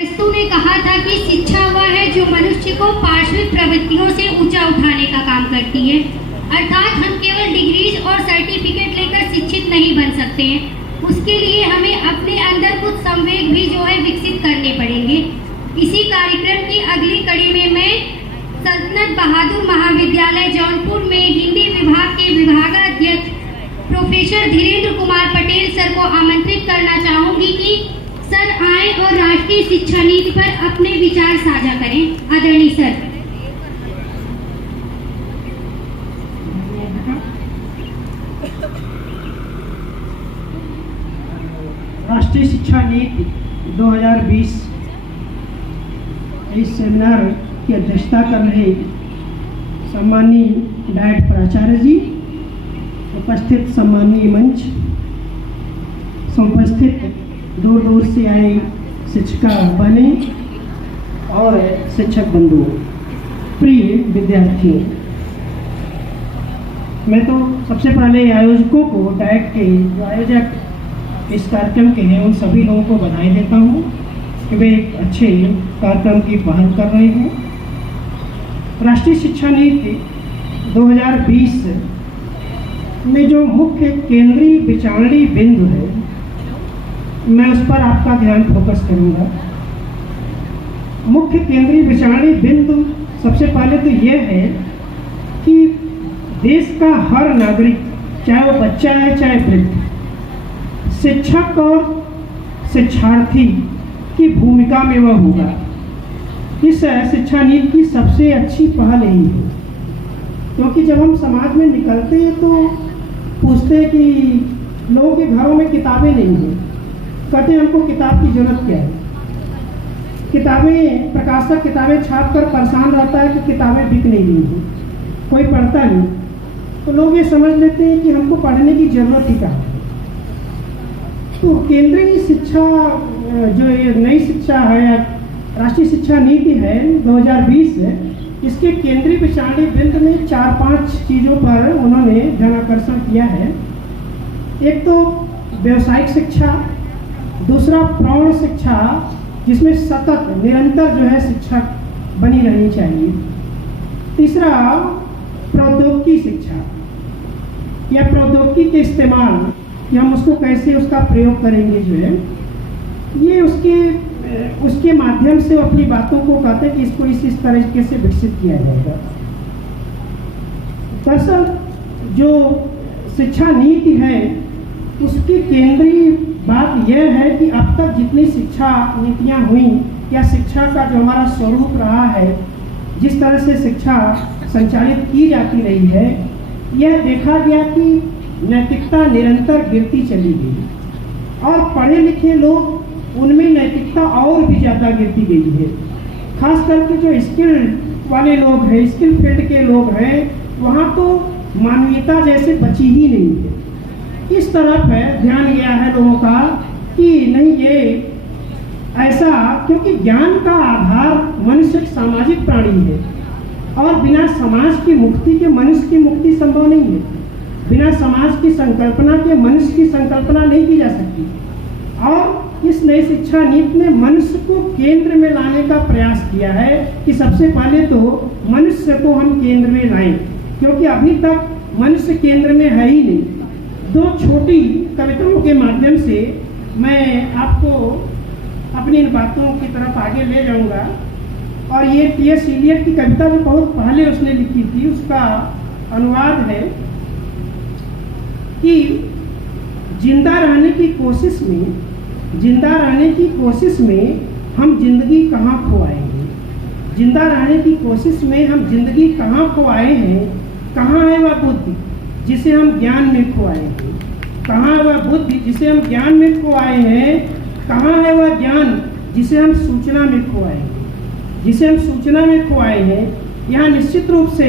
अरस्तू ने कहा था कि शिक्षा वह है जो मनुष्य को पार्श्विक प्रवृत्तियों से ऊंचा उठाने का काम करती है। अर्थात हम केवल डिग्रीज और सर्टिफिकेट लेकर शिक्षित नहीं बन सकते हैं, उसके लिए हमें अपने अंदर कुछ संवेग भी जो है विकसित करने पड़ेंगे। इसी कार्यक्रम की अगली कड़ी में मैं सल्तनत बहादुर महाविद्यालय जौनपुर में हिंदी विभाग के विभागाध्यक्ष प्रोफेसर धीरेन्द्र कुमार पटेल सर को आमंत्रित करना चाहूंगी कि सर आए और राष्ट्रीय शिक्षा नीति पर अपने विचार साझा करें। आदरणीय सर। राष्ट्रीय शिक्षा नीति 2020 इस सेमिनार की अध्यक्षता कर रहे सम्माननीय डायट प्राचार्य जी, उपस्थित सम्माननीय मंच, उपस्थित दूर दूर से आए शिक्षिका बने और शिक्षक बंधु, प्रिय विद्यार्थियों, मैं तो सबसे पहले आयोजकों को, डायट के जो आयोजक इस कार्यक्रम के हैं, उन सभी लोगों को बधाई देता हूँ कि वे एक अच्छे कार्यक्रम की पहल कर रहे हैं। राष्ट्रीय शिक्षा नीति 2020 में जो मुख्य केंद्रीय विचारणीय बिंदु है, मैं उस पर आपका ध्यान फोकस करूंगा। मुख्य केंद्रीय विचारणीय बिंदु सबसे पहले तो यह है कि देश का हर नागरिक, चाहे वो बच्चा है चाहे वृद्ध, शिक्षक और शिक्षार्थी की भूमिका में वह होगा। इस शिक्षा नीति की सबसे अच्छी पहल यही है, क्योंकि जब हम समाज में निकलते हैं तो पूछते हैं कि लोगों के घरों में किताबें नहीं हैं, कहते हैं हमको किताब की जरूरत क्या है। किताबें, प्रकाशक किताबें छाप कर परेशान रहता है कि किताबें बिक नहीं रही हैं, कोई पढ़ता नहीं, तो लोग ये समझ लेते हैं कि हमको पढ़ने की जरूरत ही कहाँ है। तो केंद्रीय शिक्षा, जो ये नई शिक्षा है, राष्ट्रीय शिक्षा नीति है 2020, इसके केंद्रीय विचारणीय बिंदु में 4-5 चीज़ों पर उन्होंने ध्यानाकर्षण किया है। एक तो व्यावसायिक शिक्षा, दूसरा प्रौढ़ शिक्षा, जिसमें सतत निरंतर जो है शिक्षा बनी रहनी चाहिए। तीसरा प्रौद्योगिकी शिक्षा, या प्रौद्योगिकी के इस्तेमाल, कि हम उसको कैसे, उसका प्रयोग करेंगे जो है, ये उसके माध्यम से अपनी बातों को कहते हैं कि इसको इस तरीके से विकसित किया जाएगा। दरअसल जो शिक्षा नीति है उसकी केंद्रीय बात यह है कि अब तक जितनी शिक्षा नीतियाँ हुई, या शिक्षा का जो हमारा स्वरूप रहा है, जिस तरह से शिक्षा संचालित की जाती रही है, यह देखा गया कि नैतिकता निरंतर गिरती चली गई, और पढ़े लिखे लोग, उनमें नैतिकता और भी ज़्यादा गिरती गई है। खास करके जो स्किल वाले लोग हैं, स्किल फील्ड के लोग हैं, वहाँ तो मानवीयता जैसे बची ही नहीं है। इस तरफ है ध्यान गया है लोगों का कि नहीं, ये ऐसा, क्योंकि ज्ञान का आधार मनुष्य सामाजिक प्राणी है, और बिना समाज की मुक्ति के मनुष्य की मुक्ति संभव नहीं है। बिना समाज की संकल्पना के मनुष्य की संकल्पना नहीं की जा सकती। और इस नई शिक्षा नीति ने मनुष्य को केंद्र में लाने का प्रयास किया है कि सबसे पहले तो मनुष्य को हम केंद्र में लाएं, क्योंकि अभी तक मनुष्य केंद्र में है ही नहीं। 2 छोटी कविताओं के माध्यम से मैं आपको अपनी इन बातों की तरफ आगे ले जाऊंगा। और ये टी.एस. इलियट की कविता जो बहुत पहले उसने लिखी थी, उसका अनुवाद है कि जिंदा रहने की कोशिश में हम जिंदगी कहाँ खो आए हैं। जिंदा रहने की कोशिश में हम जिंदगी कहाँ खो आए हैं। कहाँ है वह बुद्धि जिसे हम ज्ञान में खो आए हैं। कहाँ है वह बुद्धि जिसे हम ज्ञान में खो आए हैं। कहाँ है वह ज्ञान जिसे हम सूचना में खो आए हैं। यहाँ निश्चित रूप से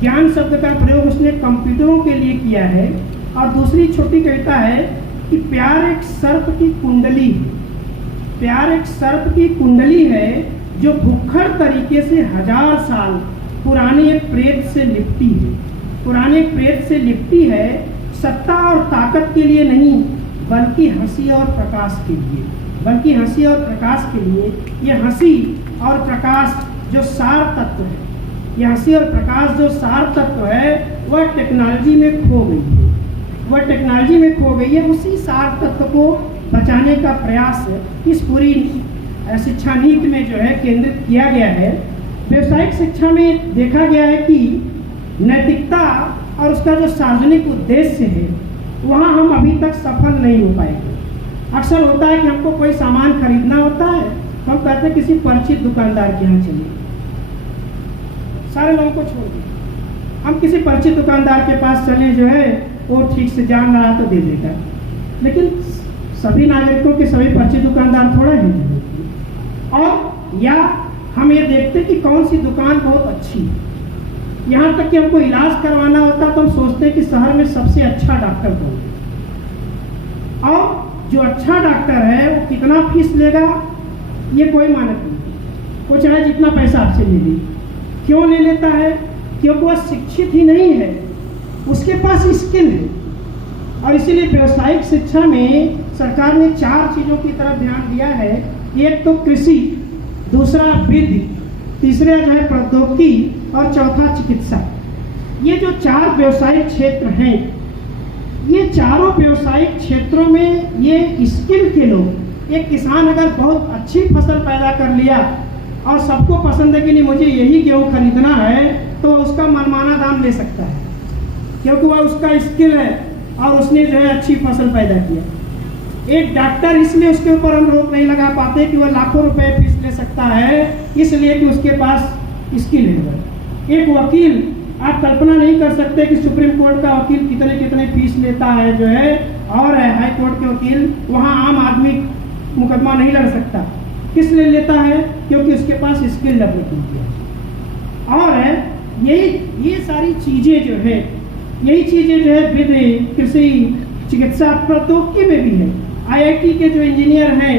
ज्ञान शब्द का प्रयोग उसने कंप्यूटरों के लिए किया है। और दूसरी छोटी कविता है कि प्यार एक सर्प की कुंडली है जो भुक्खड़ तरीके से 1000 साल पुराने एक प्रेत से लिपटी है। सत्ता और ताकत के लिए नहीं, बल्कि हंसी और प्रकाश के लिए। बल्कि हंसी और प्रकाश के लिए ये हंसी और प्रकाश जो सार तत्व है, ये हंसी और प्रकाश जो सार तत्व है वह टेक्नोलॉजी में खो गई है, वह टेक्नोलॉजी में खो गई है। उसी सार तत्व को बचाने का प्रयास इस पूरी शिक्षा नीति में जो है केंद्रित किया गया है। व्यवसायिक शिक्षा में देखा गया है कि नैतिकता और उसका जो सार्वजनिक उद्देश्य है वहाँ हम अभी तक सफल नहीं हो पाएंगे। अक्सर होता है कि हमको कोई सामान खरीदना होता है तो हम कहते हैं किसी परिचित दुकानदार के यहाँ चलिए, सारे लोगों को छोड़ दिए, हम किसी परिचित दुकानदार के पास चले जो है वो ठीक से जान रहा तो दे देगा। लेकिन सभी नागरिकों के सभी परिचित दुकानदार थोड़ा ही। और या हम ये देखते कि कौन सी दुकान बहुत अच्छी है, यहाँ तक कि हमको इलाज करवाना होता तो हम सोचते हैं कि शहर में सबसे अच्छा डॉक्टर कौन है, और जो अच्छा डॉक्टर है वो कितना फीस लेगा ये कोई मानक नहीं, वो चाहे जितना पैसा आपसे ले ले। क्यों ले लेता है? क्योंकि वह शिक्षित ही नहीं है, उसके पास स्किल है। और इसीलिए व्यवसायिक शिक्षा में सरकार ने 4 चीज़ों की तरफ ध्यान दिया है। एक तो कृषि, दूसरा विधि, तीसरा जो है प्रौद्योगिकी और चौथा चिकित्सा। ये जो 4 व्यवसायिक क्षेत्र हैं, ये चारों व्यवसायिक क्षेत्रों में ये स्किल के लोग, एक किसान अगर बहुत अच्छी फसल पैदा कर लिया और सबको पसंद है कि नहीं मुझे यही गेहूँ खरीदना है, तो उसका मनमाना दाम ले सकता है क्योंकि वह उसका स्किल है और उसने जो है अच्छी फसल पैदा किया। एक डॉक्टर, इसलिए उसके ऊपर हम रोक नहीं लगा पाते कि वह लाखों रुपए फीस ले सकता है, इसलिए कि उसके पास स्किल है। एक वकील, आप कल्पना नहीं कर सकते कि सुप्रीम कोर्ट का वकील कितने कितने फीस लेता है जो है, और हाई कोर्ट के वकील, वहाँ आम आदमी मुकदमा नहीं लड़ सकता। किस लिए लेता है? क्योंकि उसके पास स्किल डेवलप हो गया। और ये सारी चीज़ें जो है, यही चीज़ें जो है विधि, कृषि, चिकित्सा, प्रौद्योगिकी में भी है। IIT के जो इंजीनियर हैं,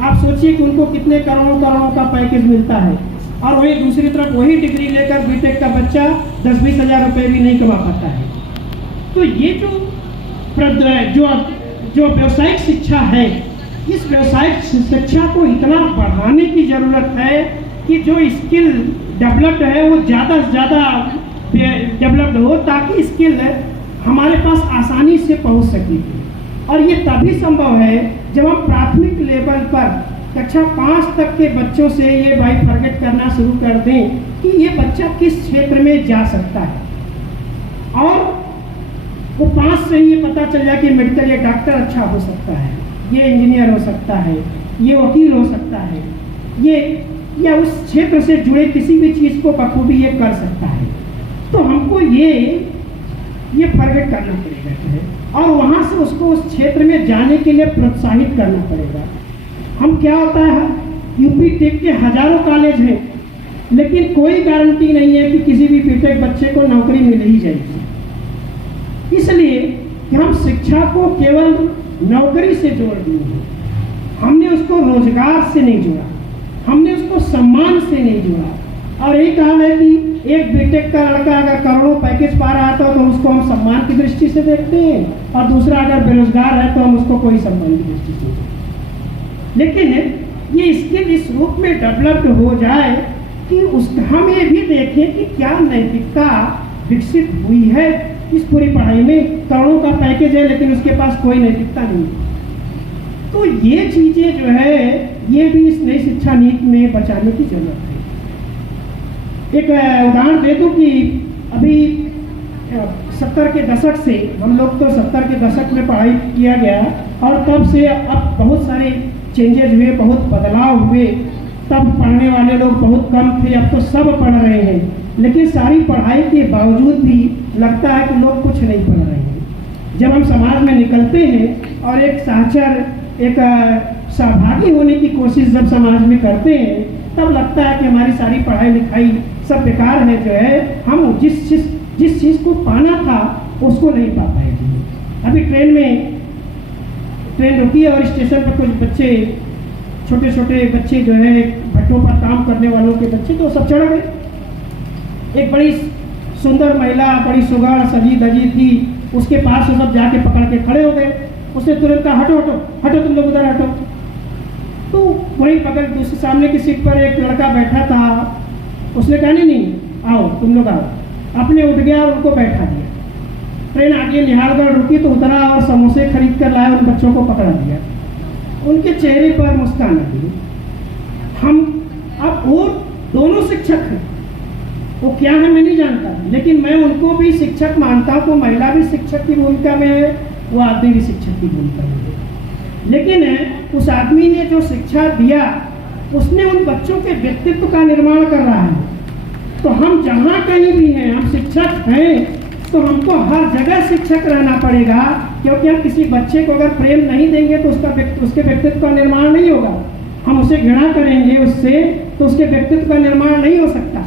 आप सोचिए कि उनको कितने करोड़ों का पैकेज मिलता है, और वही दूसरी तरफ वही डिग्री लेकर बीटेक का बच्चा 10-20 हज़ार रुपये भी नहीं कमा पाता है। तो ये जो व्यवसायिक शिक्षा है, इस व्यवसायिक शिक्षा को इतना बढ़ाने की ज़रूरत है कि जो स्किल डेवलप्ड है वो ज़्यादा से ज़्यादा डेवलप्ड हो, ताकि स्किल हमारे पास आसानी से पहुंच सके। और ये तभी संभव है जब हम प्राथमिक लेवल पर कक्षा 5 तक के बच्चों से ये बाइफरगेट करना शुरू कर दें कि ये बच्चा किस क्षेत्र में जा सकता है, और वो 5 से ही ये पता चल जाए कि मेडिकल ये डॉक्टर अच्छा हो सकता है, ये इंजीनियर हो सकता है, ये वकील हो सकता है, ये या उस क्षेत्र से जुड़े किसी भी चीज़ को बखूबी ये कर सकता है। तो हमको ये फॉरगेट करना पड़ेगा और वहाँ से उसको उस क्षेत्र में जाने के लिए प्रोत्साहित करना पड़ेगा। हम क्या होता है, यूपी टेक के हजारों कॉलेज हैं, लेकिन कोई गारंटी नहीं है कि किसी भी बीटेक बच्चे को नौकरी मिल ही जाएगी। इसलिए कि हम शिक्षा को केवल नौकरी से जोड़ दिए हैं, हमने उसको रोजगार से नहीं जोड़ा, हमने उसको सम्मान से नहीं जोड़ा। और यही कहा है कि एक बीटेक का लड़का अगर करोड़ों पैकेज पा रहा था तो उसको हम सम्मान की दृष्टि से देखते हैं, और दूसरा अगर बेरोजगार है तो हम उसको कोई सम्मान की दृष्टि से देखते हैं। लेकिन ये स्किल इस रूप में डेवलप्ड हो जाए कि हम ये भी देखें कि क्या नैतिकता विकसित हुई है इस पूरी पढ़ाई में। करोड़ों का पैकेज है लेकिन उसके पास कोई नैतिकता नहीं है। तो ये चीजें जो है ये भी इस नई शिक्षा नीति में बचाने की जरूरत है। एक उदाहरण दे दूं कि अभी 70 के दशक से, हम लोग तो 70 के दशक में पढ़ाई किया गया और तब से अब बहुत सारे चेंजेस हुए, बहुत बदलाव हुए। तब पढ़ने वाले लोग बहुत कम थे, अब तो सब पढ़ रहे हैं। लेकिन सारी पढ़ाई के बावजूद भी लगता है कि लोग कुछ नहीं पढ़ रहे हैं। जब हम समाज में निकलते हैं और एक सहचर, एक सहभागी होने की कोशिश जब समाज में करते हैं, तब लगता है कि हमारी सारी पढ़ाई लिखाई सब बेकार है। जो है हम जिस चीज़ को पाना था उसको नहीं पा पाए। अभी ट्रेन रुकी और स्टेशन पर कुछ बच्चे, छोटे छोटे बच्चे जो है भट्टों पर काम करने वालों के बच्चे, तो सब चढ़ गए। एक बड़ी सुंदर महिला, बड़ी सुगाड़ सजी धजी थी, उसके पास सब जाके पकड़ के खड़े हो गए। उसने तुरंत कहा हटो हटो हटो, तुम लोग उधर हटो। तो वहीं बगल दूसरे सामने की सीट पर एक लड़का बैठा था। उसने कहा नहीं आओ तुम लोग आओ। अपने उठ गया और उनको बैठा दिया। ट्रेन आगे निहालगढ़ रुकी तो उतरा और समोसे खरीद कर लाया, उन बच्चों को पकड़ा दिया। उनके चेहरे पर मुस्कान आ गई। हम अब वो दोनों शिक्षक हैं, वो क्या है मैं नहीं जानता, लेकिन मैं उनको भी शिक्षक मानता हूँ। वो महिला भी शिक्षक की भूमिका में है, वो आदमी भी शिक्षक की भूमिका में है। लेकिन उस आदमी ने जो शिक्षा दिया उसने उन बच्चों के व्यक्तित्व का निर्माण कर रहा है। तो हम जहाँ कहीं भी हैं, हम शिक्षक हैं, तो हमको हर जगह शिक्षक रहना पड़ेगा, क्योंकि हम किसी बच्चे को अगर प्रेम नहीं देंगे तो उसके व्यक्तित्व का निर्माण नहीं होगा। हम उसे घृणा करेंगे उससे तो उसके व्यक्तित्व का निर्माण नहीं हो सकता।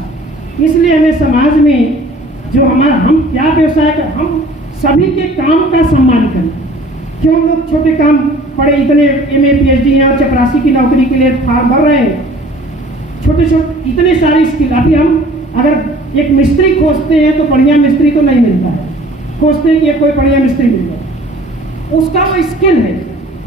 इसलिए हमें समाज में जो हम क्या व्यवसाय कर, हम सभी के काम का सम्मान करें। क्यों लोग छोटे काम पढ़े इतने MA PhD या चपरासी की नौकरी के लिए फार्म भर रहे हैं, छोटे छोटे इतने सारी स्किल। अभी हम अगर एक मिस्त्री खोजते हैं तो बढ़िया मिस्त्री तो नहीं मिलता है, खोजते हैं कि कोई बढ़िया मिस्त्री मिल जाए, उसका वो स्किल है।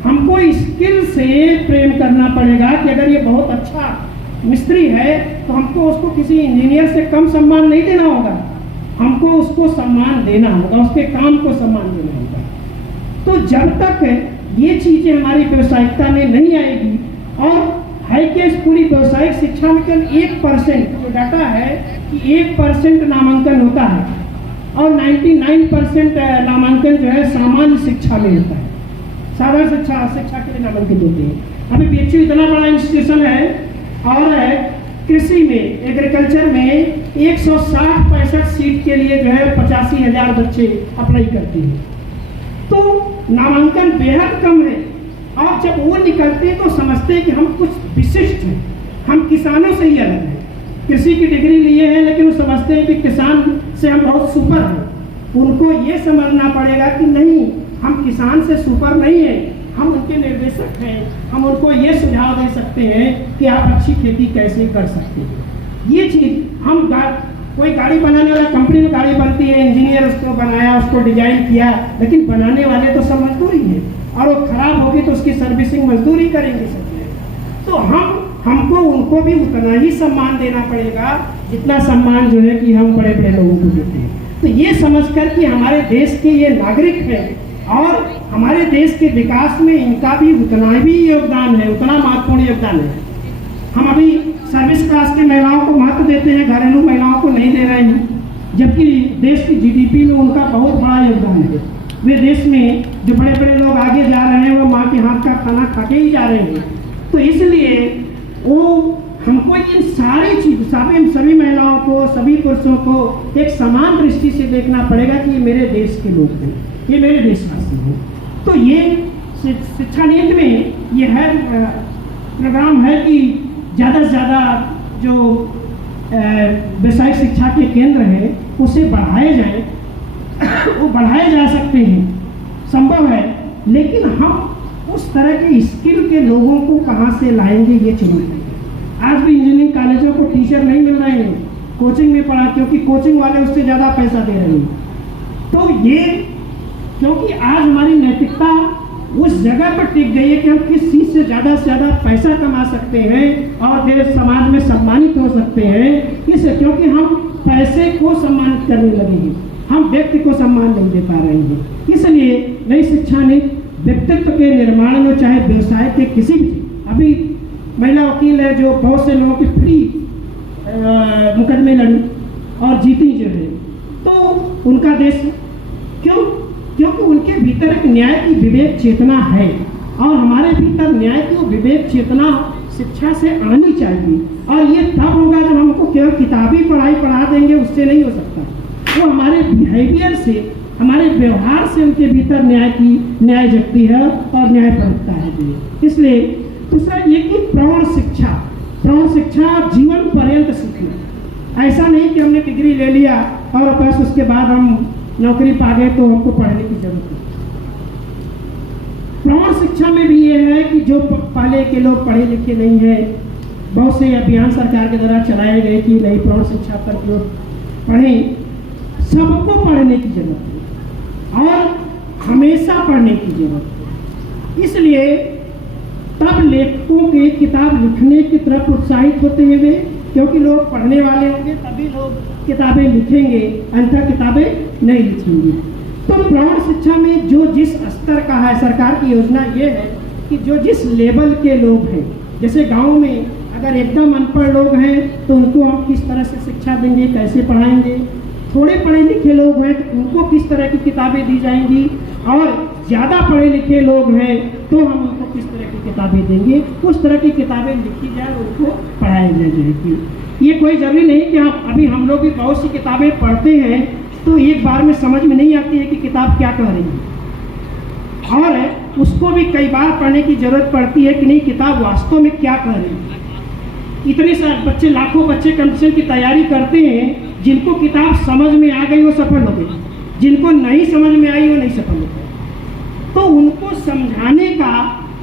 हमको स्किल से प्रेम करना पड़ेगा कि अगर ये बहुत अच्छा मिस्त्री है तो हमको उसको किसी इंजीनियर से कम सम्मान नहीं देना होगा, हमको उसको सम्मान देना होगा, उसके काम को सम्मान देना होगा। तो जब तक ये चीजें हमारी व्यावसायिकता में नहीं आएगी, और है कि इस पूरी व्यावसायिक शिक्षा में केवल 1% जो डाटा है कि 1% नामांकन होता है और 99% नामांकन जो है सामान्य शिक्षा में होता है। साधारण शिक्षा के लिए नामांकित होते हैं। अभी BHU इतना बड़ा इंस्टीट्यूशन है और कृषि में, एग्रीकल्चर में 160-65 सीट के लिए जो है 85,000 बच्चे अप्लाई करते हैं। तो नामांकन बेहद कम है, और जब वो निकलते हैं तो समझते हैं कि हम कुछ विशिष्ट हैं, हम किसानों से ही अलग हैं। कृषि की डिग्री लिए हैं लेकिन वो समझते हैं कि किसान से हम बहुत सुपर हैं। उनको ये समझना पड़ेगा कि नहीं, हम किसान से सुपर नहीं है, हम उनके निर्देशक हैं। हम उनको ये सुझाव दे सकते हैं कि आप अच्छी खेती कैसे कर सकते हैं। ये चीज़ हम कोई गाड़ी बनाने वाला, कंपनी में गाड़ी बनती है, इंजीनियर उसको बनाया, उसको डिजाइन किया, लेकिन बनाने वाले तो सब मजदूर ही है, और वो खराब होगी तो उसकी सर्विसिंग मजदूर ही करेंगे सब। तो हमको उनको भी उतना ही सम्मान देना पड़ेगा जितना सम्मान जो है कि हम बड़े बड़े लोगों को देते हैं। तो ये समझकर कि हमारे देश के ये नागरिक हैं और हमारे देश के विकास में इनका भी उतना ही योगदान है, उतना महत्वपूर्ण योगदान है। हम अभी सर्विस क्लास की महिलाओं को महत्व देते हैं, घरेलू महिलाओं को नहीं दे रहे हैं, जबकि देश की GDP में उनका बहुत बड़ा योगदान है। वे देश में जो बड़े बड़े लोग आगे जा रहे हैं वो माँ के हाथ का खाना खा के ही जा रहे हैं। तो इसलिए वो हमको इन सारी चीज, सभी महिलाओं को, सभी पुरुषों को एक समान दृष्टि से देखना पड़ेगा कि ये मेरे देश के लोग हैं, ये मेरे देशवासी हैं। तो ये शिक्षा नीति में ये है प्रोग्राम है कि ज़्यादा से ज़्यादा जो व्यावसायिक शिक्षा के केंद्र है उसे बढ़ाए जाए, वो बढ़ाए जा सकते हैं, संभव है, लेकिन हम उस तरह के स्किल के लोगों को कहाँ से लाएंगे ये चुनौती है। आज भी इंजीनियरिंग कॉलेजों को टीचर नहीं मिल रहे हैं, कोचिंग में पढ़ा, क्योंकि कोचिंग वाले उससे ज़्यादा पैसा दे रहे हैं। तो ये क्योंकि आज हमारी नैतिकता उस जगह पर टिक गई है कि हम किस चीज़ से ज़्यादा पैसा कमा सकते हैं और देश समाज में सम्मानित हो सकते हैं। इससे क्योंकि हम पैसे को सम्मानित करने लगे हैं, हम व्यक्ति को सम्मान नहीं दे पा रहे हैं। इसलिए नई शिक्षा नीति व्यक्तित्व के निर्माण में, चाहे व्यवसाय के किसी भी, अभी महिला वकील है जो बहुत से लोगों की फ्री मुकदमे लड़ी और जीती जो है, तो उनका देश क्योंकि उनके भीतर एक न्याय की विवेक चेतना है, और हमारे भीतर न्याय की विवेक चेतना शिक्षा से आनी चाहिए। और ये तब होगा जब हमको केवल किताबी पढ़ाई पढ़ा देंगे, उससे नहीं हो सकता। वो हमारे बिहेवियर से, हमारे व्यवहार से उनके भीतर न्याय जगती है और न्याय पनपता है। इसलिए दूसरा ये कि प्रौढ़ शिक्षा जीवन पर्यंत सीखना। ऐसा नहीं कि हमने डिग्री ले लिया और बस उसके बाद हम नौकरी पा गए तो हमको पढ़ने की जरूरत है। प्रौढ़ शिक्षा में भी ये है कि जो पहले के लोग पढ़े लिखे नहीं है, बहुत से अभियान सरकार के द्वारा चलाए गए कि नई प्रौढ़ शिक्षा पर जो पढ़ें, सबको पढ़ने की जरूरत है और हमेशा पढ़ने की जरूरत है। इसलिए तब लेखकों के किताब लिखने की तरफ उत्साहित होते हैं वे, क्योंकि लोग पढ़ने वाले होंगे तभी लोग किताबें लिखेंगे, अन्यथा किताबें नहीं लिखेंगे। तो प्रौढ़ शिक्षा में जो जिस स्तर का है, सरकार की योजना ये है कि जो जिस लेवल के लोग हैं, जैसे गांव में अगर एकदम अनपढ़ लोग हैं तो उनको हम किस तरह से शिक्षा देंगे, कैसे पढ़ाएंगे, थोड़े पढ़े लिखे लोग हैं तो उनको किस तरह की किताबें दी जाएंगी, और ज़्यादा पढ़े लिखे लोग हैं तो हम उनको किस तरह की किताबें देंगे, उस तरह की किताबें लिखी जाए, उनको पढ़ाई जाएगी। ये कोई ज़रूरी नहीं कि हम लोग भी बहुत सी किताबें पढ़ते हैं तो एक बार में समझ में नहीं आती है कि किताब क्या कह रही है, और उसको भी कई बार पढ़ने की ज़रूरत पड़ती है कि नहीं किताब वास्तव में क्या कह रही है। इतने सारे बच्चे, लाखों बच्चे कंपटीशन की तैयारी करते हैं, जिनको किताब समझ में आ गई वो सफल हो गए, जिनको नहीं समझ में आई वो नहीं सफल हो गए। तो उनको समझाने का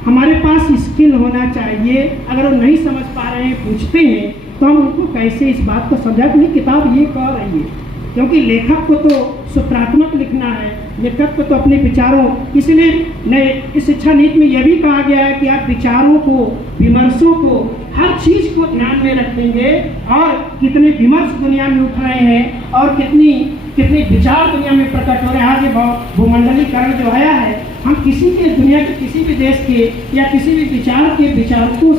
हमारे पास स्किल होना चाहिए। अगर वो नहीं समझ पा रहे हैं, पूछते हैं, तो हम उनको कैसे इस बात को समझा कि नहीं किताब ये कह रही है, क्योंकि लेखक को तो सूत्रात्मक लिखना है, लेखक को तो अपने विचारों, इसलिए नए इस शिक्षा नीति में यह भी कहा गया है कि आप विचारों को, विमर्शों को, हर चीज़ को ध्यान में रखेंगे, और कितने विमर्श दुनिया में उठ रहे हैं और कितने विचार दुनिया में प्रकट हो रहे हैं। आज ये भूमंडलीकरण जो आया है, हम किसी के दुनिया के किसी भी देश के या किसी भी विचार के विचारकों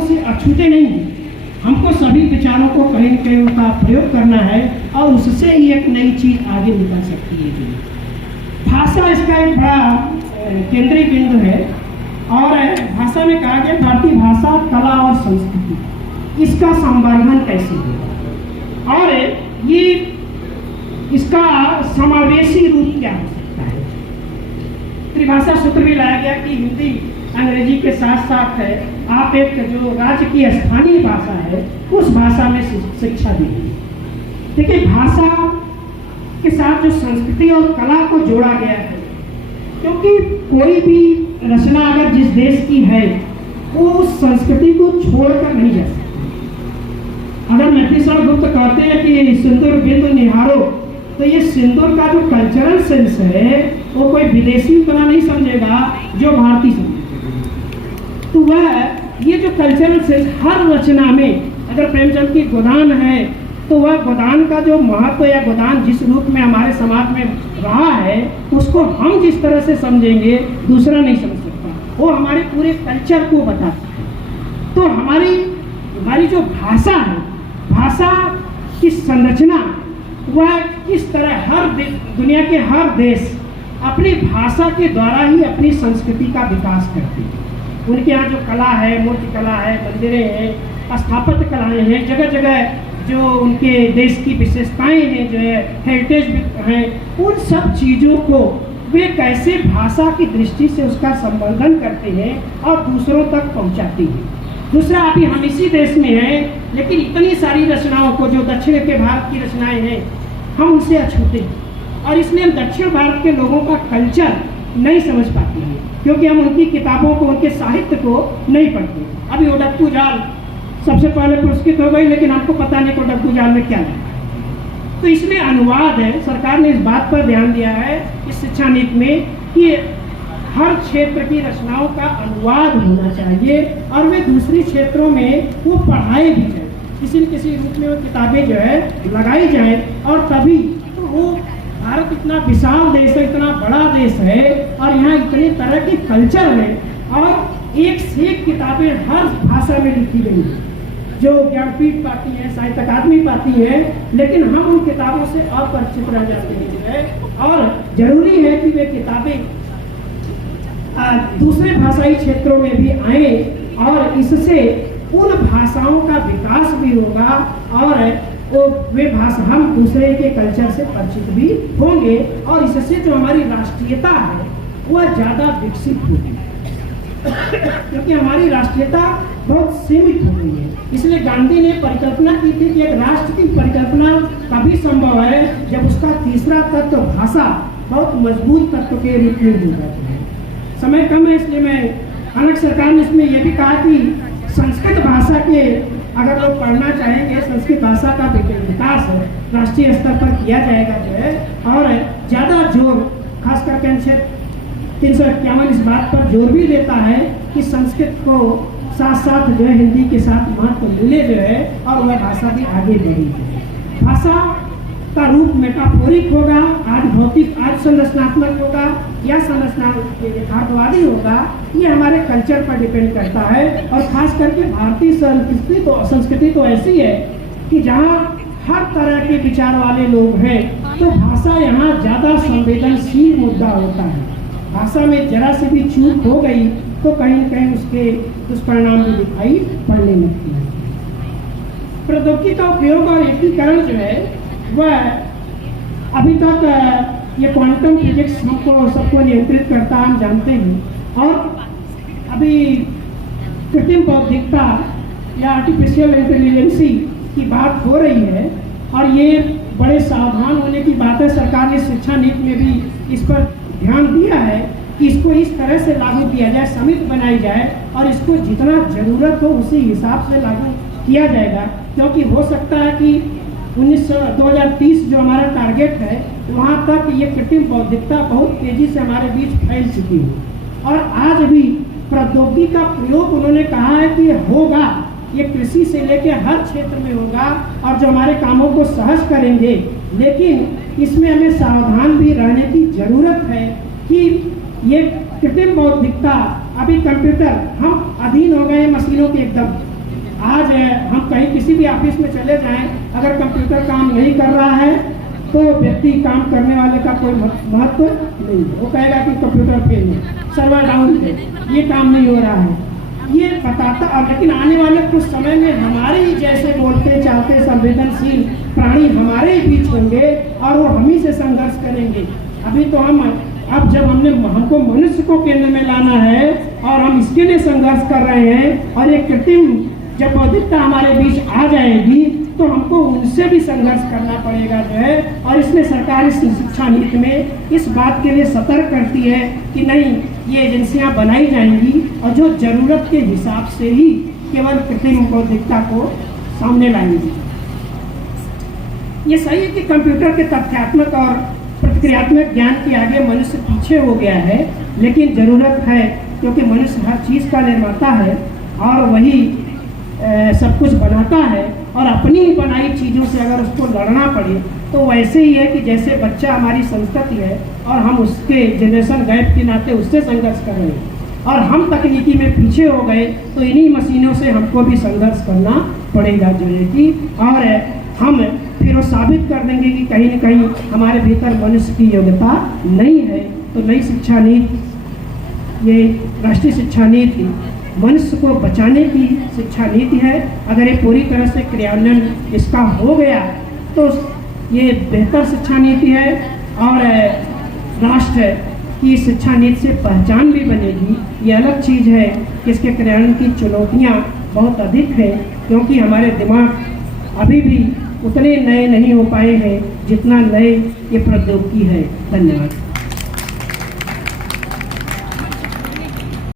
से अछूते नहीं हैं। हमको सभी विचारों को कहीं न कहीं उनका प्रयोग करना है और उससे ही एक नई चीज़ आगे निकल सकती है। भाषा इसका एक बड़ा केंद्रीय बिंदु है, और भाषा में कहा गया भारतीय भाषा, कला और संस्कृति, इसका संवर्धन कैसे हो, और ये इसका समावेशी रूप क्या हो सकता है। त्रिभाषा सूत्र भी लाया गया कि हिंदी अंग्रेजी के साथ साथ है, आप एक जो राज्य की स्थानीय भाषा है उस भाषा में शिक्षा दीजिए। देखिए, भाषा के साथ जो संस्कृति और कला को जोड़ा गया है, क्योंकि कोई भी रचना अगर जिस देश की है वो उस संस्कृति को छोड़कर नहीं जा सकती। अगर नरसिंह गुप्त कहते हैं कि सिंदूर बिंदु निहारो, तो ये सिंदूर का जो कल्चरल सेंस है वो कोई विदेशी उतना नहीं समझेगा जो भारतीय समझेगा। तो वह ये जो कल्चरल सेंस हर रचना में, अगर प्रेमचंद की गोदान है तो वह गोदान का जो महत्व या गोदान जिस रूप में हमारे समाज में रहा है उसको हम जिस तरह से समझेंगे दूसरा नहीं समझ सकता, वो हमारे पूरे कल्चर को बताता है। तो हमारी जो भाषा है, भाषा की संरचना वह किस तरह दुनिया के हर देश अपनी भाषा के द्वारा ही अपनी संस्कृति का विकास करते हैं। उनके यहाँ जो कला है, मूर्ति कला है, मंदिरें हैं, स्थापत्य कलाएँ हैं, जगह जगह जो उनके देश की विशेषताएं हैं, जो है हेरिटेज हैं, उन सब चीज़ों को वे कैसे भाषा की दृष्टि से उसका संवर्धन करते हैं और दूसरों तक पहुंचाते हैं। दूसरा, अभी हम इसी देश में हैं, लेकिन इतनी सारी रचनाओं को जो दक्षिण के भारत की रचनाएं हैं हम उनसे अछूते हैं, और इसलिए हम दक्षिण भारत के लोगों का कल्चर नहीं समझ पाते हैं, क्योंकि हम उनकी किताबों को, उनके साहित्य को नहीं पढ़ते। अभी ओडक्कू जाल सबसे पहले पुरस्कृत हो गई, लेकिन आपको पता नहीं ओडक्कू जाल में क्या है। तो इसमें अनुवाद है, सरकार ने इस बात पर ध्यान दिया है इस शिक्षा नीति में कि हर क्षेत्र की रचनाओं का अनुवाद होना चाहिए और वे दूसरे क्षेत्रों में वो पढ़ाए भी जाए, किसी न किसी रूप में वो किताबें जो है लगाई जाए। और तभी तो वो भारत इतना विशाल देश है, इतना बड़ा देश है, और यहाँ इतने तरह के कल्चर है, और एक से एक किताबें हर भाषा में लिखी गई हैं जो ज्ञानपीठ पाती हैं, साहित्य अकादमी पाती हैं, लेकिन हम उन किताबों से अपरिचित रह जाते हैं। और जरूरी है कि वे किताबें दूसरे भाषाई क्षेत्रों में भी आए, और इससे उन भाषाओं का विकास भी होगा, और वे भाषा हम दूसरे के कल्चर से परिचित भी होंगे, और इससे जो हमारी राष्ट्रीयता है वह ज़्यादा विकसित होगी, क्योंकि हमारी राष्ट्रीयता बहुत सीमित हो गई है। इसलिए गांधी ने परिकल्पना की थी कि एक राष्ट्र की परिकल्पना तभी संभव है जब उसका तीसरा तत्व भाषा बहुत मजबूत तत्व के रूप में हो जाता है। समय कम है, इसलिए मैं अलग सरकार ने इसमें यह भी कहा कि संस्कृत भाषा के अगर लोग पढ़ना चाहेंगे, संस्कृत भाषा का विकास राष्ट्रीय स्तर पर किया जाएगा जो है, और ज़्यादा जोर खास करके अनुच्छेद 351 इस बात पर जोर भी देता है कि संस्कृत को साथ साथ जो है हिंदी के साथ महत्व मिले जो है और वह भाषा भी आगे बढ़ी है। भाषा का रूप मेटाफोरिक होगा, आज भौतिक, आज संरचनात्मक होगा या संरचना यथार्थवादी होगा, ये हमारे कल्चर पर डिपेंड करता है। और खास करके भारतीय संस्कृति तो ऐसी है कि जहाँ हर तरह के विचार वाले लोग हैं, तो भाषा यहाँ ज़्यादा संवेदनशील मुद्दा होता है। भाषा में जरा से भी चूक हो गई तो कहीं न कहीं उसके दुष्परिणाम भी दिखाई पड़ने लगते हैं। प्रौद्योगिकी का उपयोग और एकीकरण जो है वह अभी तक ये क्वांटम फिजिक्स हमको सबको नियंत्रित करता हम जानते हैं। और अभी कृत्रिम बौद्धिकता या आर्टिफिशियल इंटेलिजेंसी की बात हो रही है और ये बड़े सावधान होने की बात है। सरकार ने शिक्षा नीति में भी इस पर ध्यान दिया है कि इसको इस तरह से लागू किया जाए, समिति बनाई जाए और इसको जितना ज़रूरत हो उसी हिसाब से लागू किया जाएगा। क्योंकि हो सकता है कि 2030 जो हमारा टारगेट है वहाँ तक ये कृत्रिम बौद्धिकता बहुत तेज़ी से हमारे बीच फैल चुकी है। और आज भी प्रौद्योगिकी का प्रयोग उन्होंने कहा है कि होगा, ये कृषि से लेकर हर क्षेत्र में होगा और जो हमारे कामों को सहज करेंगे। लेकिन इसमें हमें सावधान भी रहने की ज़रूरत है कि ये कृत्रिम बौद्धिकता, अभी कंप्यूटर, हम अधीन हो गए मशीनों के एकदम। आज हम कहीं किसी भी ऑफिस में चले जाएं, अगर कंप्यूटर काम नहीं कर रहा है तो व्यक्ति काम करने वाले का कोई महत्व नहीं है। वो कहेगा कि कंप्यूटर फेल है, सर्वर डाउन है, ये काम नहीं हो रहा है, ये बताता। और लेकिन आने वाले कुछ समय में हमारे ही जैसे बोलते चाहते संवेदनशील प्राणी हमारे ही बीच होंगे और वो हम ही से संघर्ष करेंगे। अभी तो अब जब हमको मनुष्य को केंद्र में लाना है और हम इसके लिए संघर्ष कर रहे हैं और एक कृत्रिम जब बौद्धिकता हमारे बीच आ जाएगी तो हमको उनसे भी संघर्ष करना पड़ेगा जो है। और इसलिए सरकार इस शिक्षा नीति में इस बात के लिए सतर्क करती है कि नहीं, ये एजेंसियां बनाई जाएंगी और जो जरूरत के हिसाब से ही केवल कृत्रिम बौद्धिकता को सामने लाएंगी। ये सही है कि कंप्यूटर के तथ्यात्मक और प्रतिक्रियात्मक ज्ञान के आगे मनुष्य पीछे हो गया है, लेकिन ज़रूरत है क्योंकि मनुष्य हर चीज़ का निर्माता है और वही सब कुछ बनाता है। और अपनी ही बनाई चीज़ों से अगर उसको लड़ना पड़े तो वैसे ही है कि जैसे बच्चा हमारी संस्कृति है और हम उसके जनरेशन गैप के नाते उससे संघर्ष कर रहे हैं और हम तकनीकी में पीछे हो गए तो इन्हीं मशीनों से हमको भी संघर्ष करना पड़ेगा जो है कि। और हम फिर वो साबित कर देंगे कि कहीं न कहीं हमारे भीतर मनुष्य की योग्यता नहीं है। तो नई शिक्षा नीति, ये राष्ट्रीय शिक्षा नीति मनुष्य को बचाने की शिक्षा नीति है। अगर ये पूरी तरह से क्रियान्वयन इसका हो गया तो ये बेहतर शिक्षा नीति है और राष्ट्र की शिक्षा नीति से पहचान भी बनेगी। ये अलग चीज़ है कि इसके क्रियान्वयन की चुनौतियाँ बहुत अधिक है क्योंकि हमारे दिमाग अभी भी उतने नए नहीं हो पाए हैं जितना नए ये प्रौद्योगिकी है। धन्यवाद।